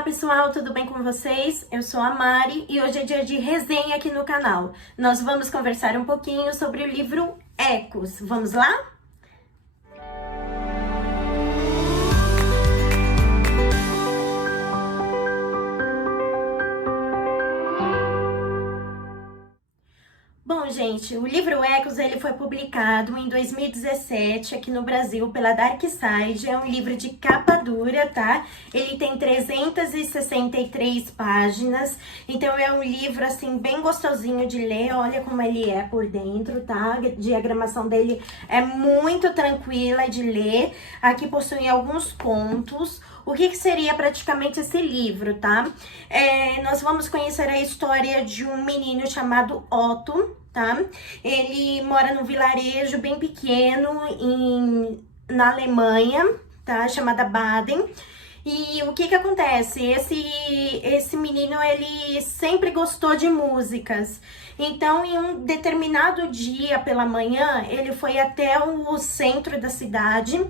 Olá pessoal, tudo bem com vocês? Eu sou a Mari e hoje é dia de resenha aqui no canal. Nós vamos conversar um pouquinho sobre o livro Ecos. Vamos lá? Bom, gente, o livro Ecos ele foi publicado em 2017 aqui no Brasil pela Dark Side. É um livro de capa dura, tá? Ele tem 363 páginas, então é um livro assim bem gostosinho de ler. Olha como ele é por dentro, tá? A diagramação dele é muito tranquila de ler. Aqui possui alguns contos. O que seria praticamente esse livro, tá? Nós vamos conhecer a história de um menino chamado Otto, tá? Ele mora num vilarejo bem pequeno na Alemanha, tá? Chamada Baden. E o que acontece? Esse menino, ele sempre gostou de músicas. Então, em um determinado dia pela manhã, ele foi até o centro da cidade,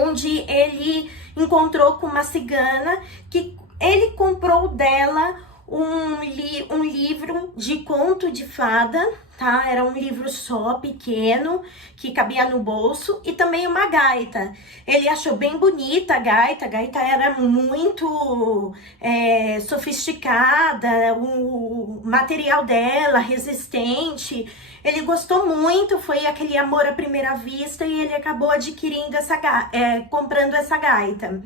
onde ele encontrou com uma cigana que ele comprou dela um livro de conto de fada, tá? Era um livro só, pequeno, que cabia no bolso, e também uma gaita. Ele achou bem bonita a gaita era muito sofisticada, o material dela, resistente. Ele gostou muito, foi aquele amor à primeira vista e ele acabou adquirindo comprando essa gaita.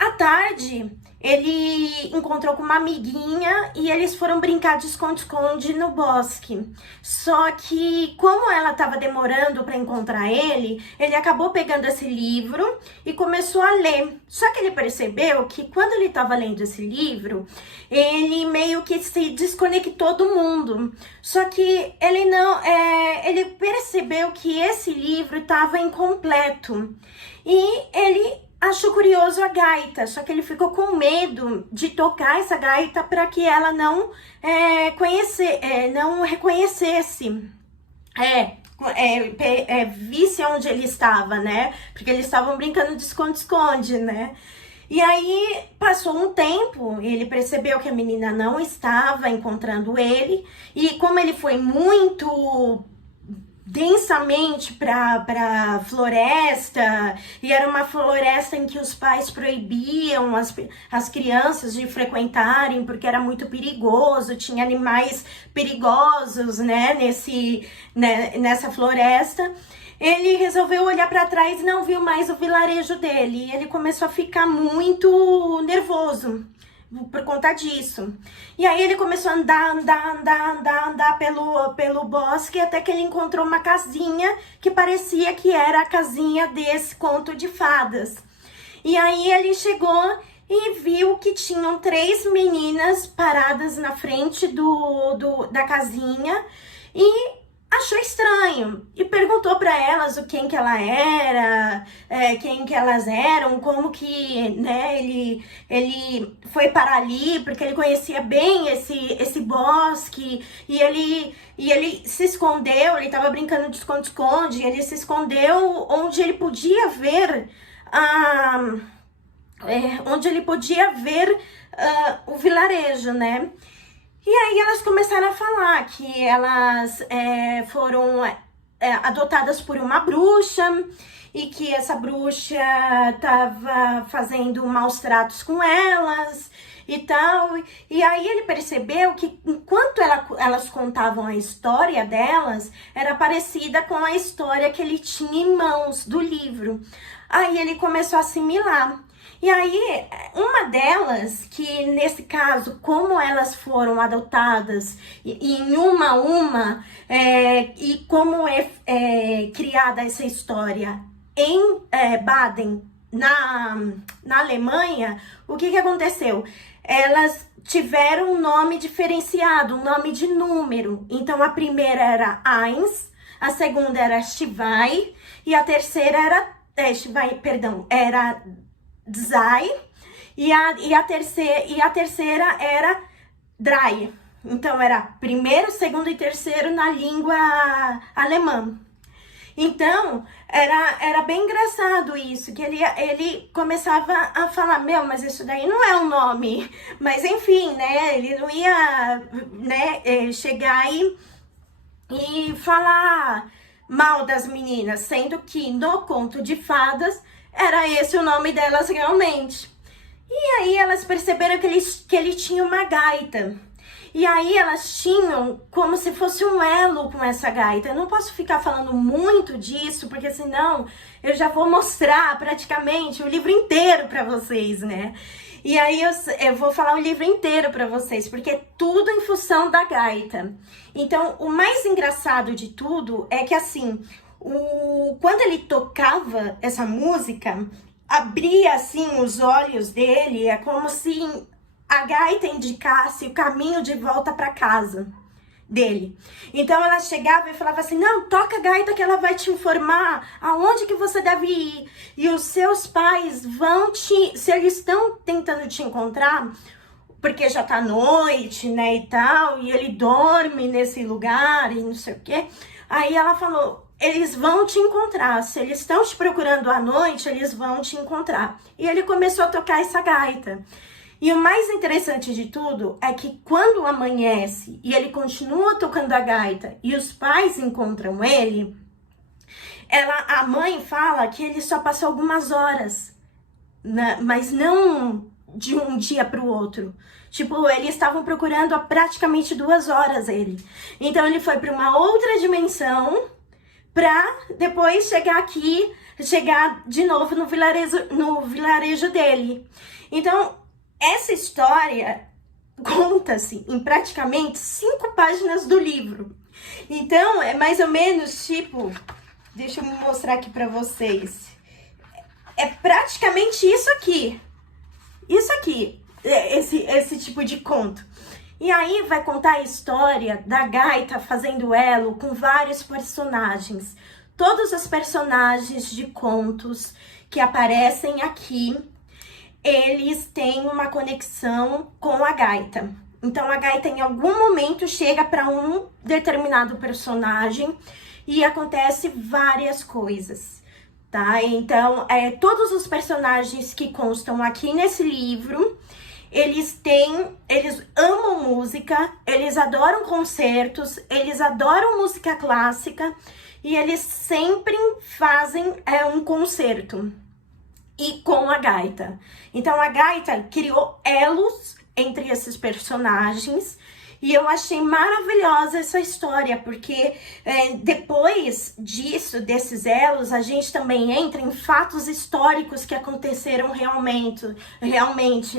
À tarde, ele encontrou com uma amiguinha e eles foram brincar de esconde-esconde no bosque. Só que, como ela estava demorando para encontrar ele acabou pegando esse livro e começou a ler. Só que ele percebeu que quando ele estava lendo esse livro, ele meio que se desconectou do mundo. Só que ele percebeu que esse livro estava incompleto e ele achou curioso a gaita, só que ele ficou com medo de tocar essa gaita para que ela não reconhecesse, visse onde ele estava, né? Porque eles estavam brincando de esconde-esconde, né? E aí passou um tempo, ele percebeu que a menina não estava encontrando ele, e como ele foi muito densamente para floresta, e era uma floresta em que os pais proibiam as crianças de frequentarem porque era muito perigoso, tinha animais perigosos, né, nessa floresta. Ele resolveu olhar para trás e não viu mais o vilarejo dele, e ele começou a ficar muito nervoso por conta disso. E aí ele começou a andar pelo bosque, até que ele encontrou uma casinha que parecia que era a casinha desse conto de fadas. E aí ele chegou e viu que tinham 3 meninas paradas na frente da casinha e achou estranho e perguntou para elas quem que elas eram, como que, né, ele foi parar ali, porque ele conhecia bem esse bosque, e ele se escondeu, ele estava brincando de esconde-esconde, ele se escondeu onde ele podia ver o vilarejo, né? E aí elas começaram a falar que elas foram adotadas por uma bruxa e que essa bruxa estava fazendo maus tratos com elas e tal. E aí ele percebeu que enquanto elas contavam a história delas, era parecida com a história que ele tinha em mãos do livro. Aí ele começou a assimilar. E aí, uma delas, que nesse caso, como elas foram adotadas em uma a uma, e como é criada essa história em Baden, na Alemanha, o que aconteceu? Elas tiveram um nome diferenciado, um nome de número. Então, a primeira era Eins, a segunda era Zwei, e a terceira era Zwei, e a terceira era Drei. Então era primeiro, segundo e terceiro na língua alemã. Então, era bem engraçado isso, que ele começava a falar, meu, mas isso daí não é um nome. Mas enfim, né, ele não ia, né, chegar e falar mal das meninas, sendo que no conto de fadas era esse o nome delas realmente. E aí elas perceberam que ele tinha uma gaita. E aí elas tinham como se fosse um elo com essa gaita. Eu não posso ficar falando muito disso, porque senão eu já vou mostrar praticamente o livro inteiro para vocês, né? E aí eu vou falar o livro inteiro para vocês, porque é tudo em função da gaita. Então, o mais engraçado de tudo é que assim, quando ele tocava essa música, abria assim os olhos dele, é como se a gaita indicasse o caminho de volta para casa dele. Então ela chegava e falava assim, não, toca a gaita que ela vai te informar aonde que você deve ir. E os seus pais vão se eles estão tentando te encontrar, porque já tá noite, né, e tal, e ele dorme nesse lugar e não sei o quê. Aí ela falou, eles vão te encontrar, se eles estão te procurando à noite, eles vão te encontrar. E ele começou a tocar essa gaita. E o mais interessante de tudo é que quando amanhece e ele continua tocando a gaita e os pais encontram ele, a mãe fala que ele só passou algumas horas, né, mas não de um dia para o outro. Tipo, eles estavam procurando há praticamente 2 horas ele. Então ele foi para uma outra dimensão para depois chegar de novo no vilarejo dele. Então, essa história conta-se em praticamente 5 páginas do livro. Então, é mais ou menos tipo... Deixa eu mostrar aqui pra vocês. É praticamente isso aqui. Isso aqui. Esse tipo de conto. E aí vai contar a história da gaita fazendo elo com vários personagens. Todos os personagens de contos que aparecem aqui, eles têm uma conexão com a gaita. Então, a gaita em algum momento chega para um determinado personagem e acontece várias coisas, tá? Então, todos os personagens que constam aqui nesse livro, eles amam música, eles adoram concertos, eles adoram música clássica e eles sempre fazem um concerto. E com a gaita. Então a gaita criou elos entre esses personagens e eu achei maravilhosa essa história, porque depois desses elos, a gente também entra em fatos históricos que aconteceram realmente,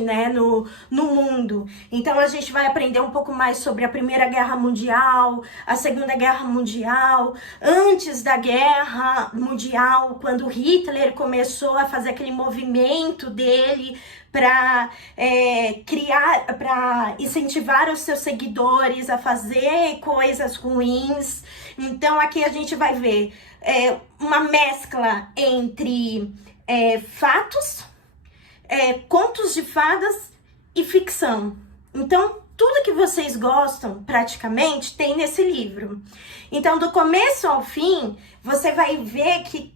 né, no mundo. Então a gente vai aprender um pouco mais sobre a Primeira Guerra Mundial, a Segunda Guerra Mundial, antes da Guerra Mundial, quando Hitler começou a fazer aquele movimento dele para para incentivar os seus seguidores a fazer coisas ruins. Então aqui a gente vai ver uma mescla entre fatos, contos de fadas e ficção. Então tudo que vocês gostam praticamente tem nesse livro. Então do começo ao fim você vai ver que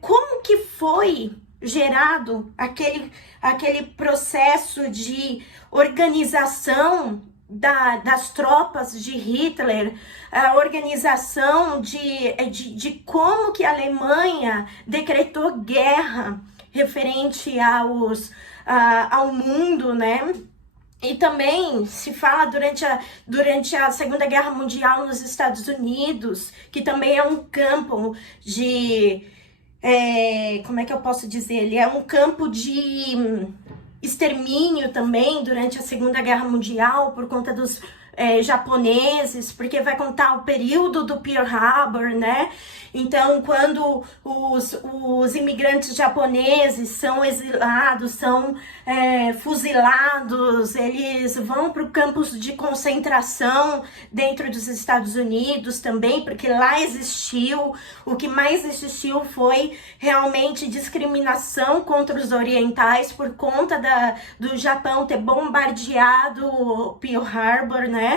como que foi gerado aquele processo de organização das tropas de Hitler, a organização de como que a Alemanha decretou guerra referente ao mundo, né? E também se fala durante a Segunda Guerra Mundial nos Estados Unidos, que também é um campo de... como é que eu posso dizer? Ele é um campo de extermínio também durante a Segunda Guerra Mundial por conta dos japoneses, porque vai contar o período do Pearl Harbor, né? Então, quando os imigrantes japoneses são exilados, são fuzilados, eles vão para campos de concentração dentro dos Estados Unidos também, porque lá existiu, o que mais existiu foi realmente discriminação contra os orientais por conta do Japão ter bombardeado Pearl Harbor, né?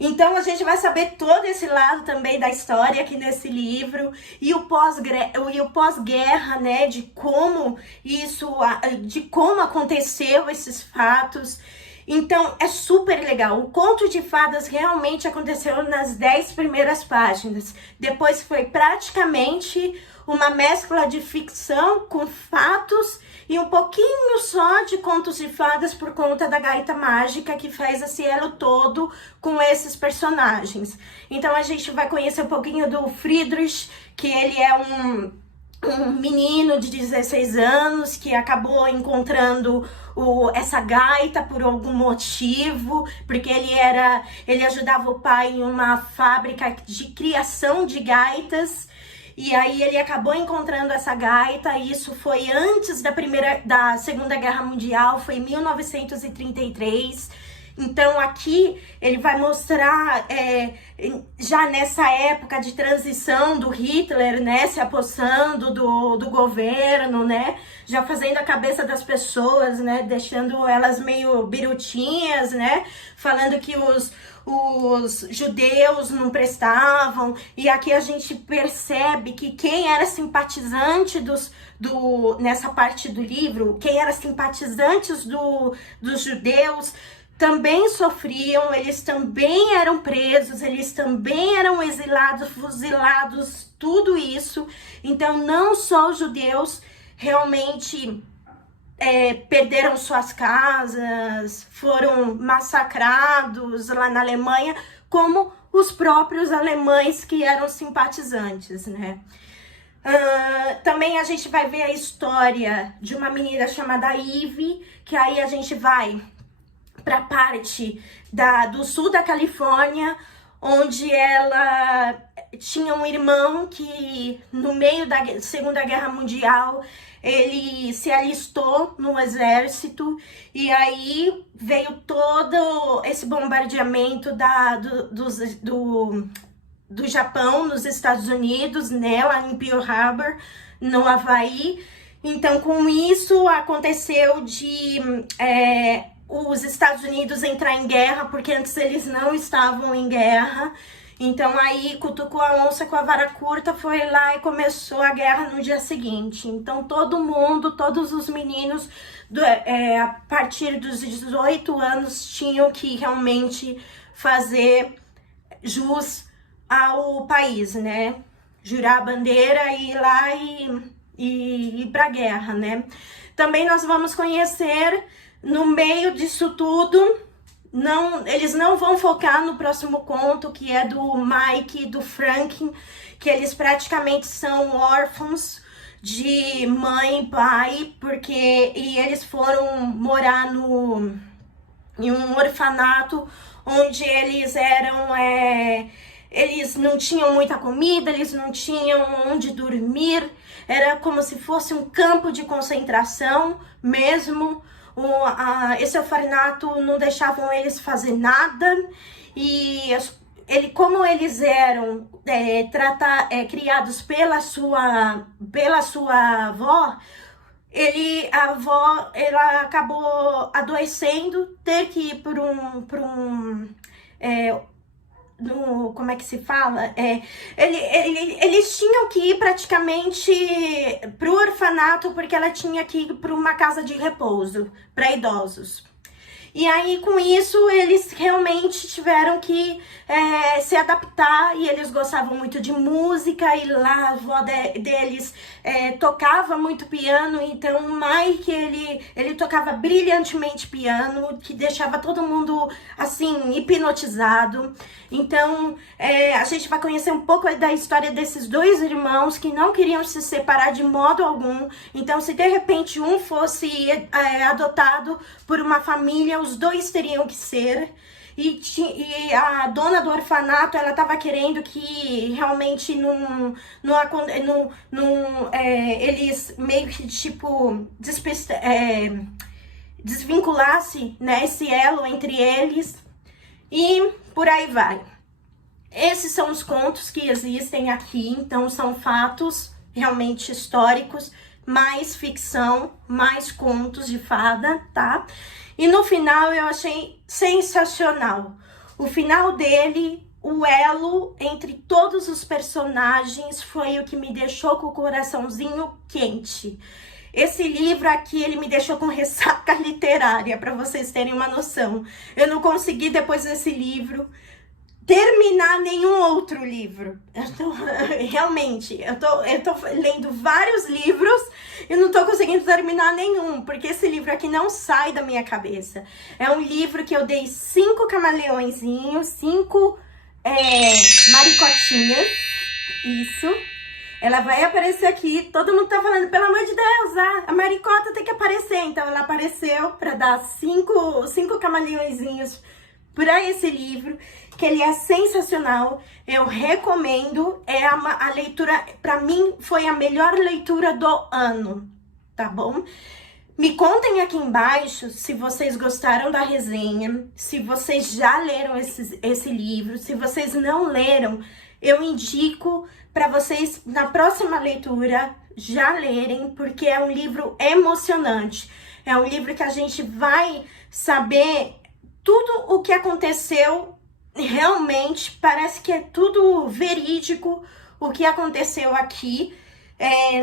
Então a gente vai saber todo esse lado também da história aqui nesse livro e o pós-guerra, né, de como aconteceu esses fatos. Então é super legal. O conto de fadas realmente aconteceu nas 10 primeiras páginas. Depois foi praticamente uma mescla de ficção com fatos e um pouquinho só de contos de fadas por conta da gaita mágica que faz esse elo todo com esses personagens. Então a gente vai conhecer um pouquinho do Friedrich, que ele é um menino de 16 anos que acabou encontrando essa gaita por algum motivo, porque ele ajudava o pai em uma fábrica de criação de gaitas. E aí ele acabou encontrando essa gaita, e isso foi antes da Segunda Guerra Mundial, foi em 1933. Então aqui ele vai mostrar, já nessa época de transição do Hitler, né, se apossando do governo, né, já fazendo a cabeça das pessoas, né, deixando elas meio birutinhas, né, falando que os judeus não prestavam. E aqui a gente percebe que quem era simpatizante nessa parte do livro, quem era simpatizantes dos judeus, também sofriam, eles também eram presos, eles também eram exilados, fuzilados, tudo isso. Então não só os judeus realmente perderam suas casas, foram massacrados lá na Alemanha, como os próprios alemães que eram simpatizantes, né? Também a gente vai ver a história de uma menina chamada Ivy, que aí a gente vai para a parte do sul da Califórnia, onde ela tinha um irmão que, no meio da Segunda Guerra Mundial, ele se alistou no exército, e aí veio todo esse bombardeamento do Japão nos Estados Unidos, né, lá em Pearl Harbor, no Havaí. Então, com isso, aconteceu de os Estados Unidos entrar em guerra, porque antes eles não estavam em guerra. Então aí cutucou a onça com a vara curta, foi lá e começou a guerra no dia seguinte. Então todo mundo, todos os meninos, a partir dos 18 anos, tinham que realmente fazer jus ao país, né? Jurar a bandeira e ir lá e ir pra guerra, né? Também nós vamos conhecer, no meio disso tudo, eles não vão focar no próximo conto, que é do Mike e do Frank, que eles praticamente são órfãos de mãe e pai, e eles foram morar em um orfanato onde eles não tinham muita comida, eles não tinham onde dormir, era como se fosse um campo de concentração mesmo. Esse orfanato não deixavam eles fazer nada, e como eles eram criados pela sua avó, a avó ela acabou adoecendo, ter que ir como é que se fala? Eles tinham que ir praticamente pro orfanato, porque ela tinha que ir para uma casa de repouso para idosos. E aí, com isso, eles realmente tiveram que se adaptar, e eles gostavam muito de música, e lá a avó deles tocava muito piano, então o Mike, ele tocava brilhantemente piano, que deixava todo mundo, assim, hipnotizado. Então, a gente vai conhecer um pouco da história desses dois irmãos que não queriam se separar de modo algum. Então, se de repente um fosse adotado por uma família, os dois teriam que ser. E a dona do orfanato, ela estava querendo que realmente eles meio que, tipo, desvinculasse, né, esse elo entre eles, e por aí vai. Esses são os contos que existem aqui, então são fatos realmente históricos, mais ficção, mais contos de fada, tá? E no final eu achei sensacional. O final dele, o elo entre todos os personagens foi o que me deixou com o coraçãozinho quente. Esse livro aqui, ele me deixou com ressaca literária, para vocês terem uma noção. Eu não consegui, depois desse livro, terminar nenhum outro livro. Realmente, eu tô lendo vários livros e não tô conseguindo terminar nenhum, porque esse livro aqui não sai da minha cabeça. É um livro que eu dei 5 camaleõezinhos, 5 maricotinhas, isso. Ela vai aparecer aqui, todo mundo tá falando, pelo amor de Deus, a maricota tem que aparecer. Então ela apareceu para dar 5 camaleõezinhos para esse livro, que ele é sensacional, eu recomendo, a leitura, para mim, foi a melhor leitura do ano, tá bom? Me contem aqui embaixo se vocês gostaram da resenha, se vocês já leram esse livro, se vocês não leram, eu indico para vocês, na próxima leitura, já lerem, porque é um livro emocionante, é um livro que a gente vai saber tudo o que aconteceu. Realmente, parece que é tudo verídico o que aconteceu aqui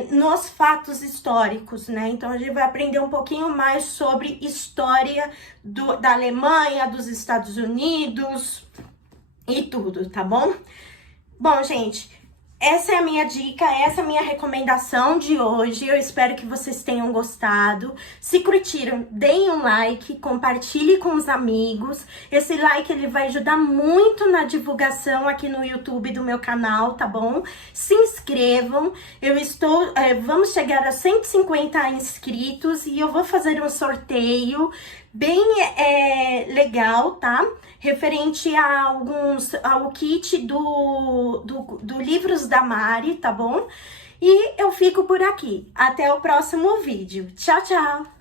nos fatos históricos, né? Então, a gente vai aprender um pouquinho mais sobre história da Alemanha, dos Estados Unidos e tudo, tá bom? Bom, gente, essa é a minha dica, essa é a minha recomendação de hoje. Eu espero que vocês tenham gostado. Se curtiram, deem um like, compartilhe com os amigos. Esse like, ele vai ajudar muito na divulgação aqui no YouTube do meu canal, tá bom? Se inscrevam. Vamos chegar a 150 inscritos e eu vou fazer um sorteio bem legal, tá? Referente ao kit do Livros da Mari, tá bom? E eu fico por aqui. Até o próximo vídeo. Tchau, tchau!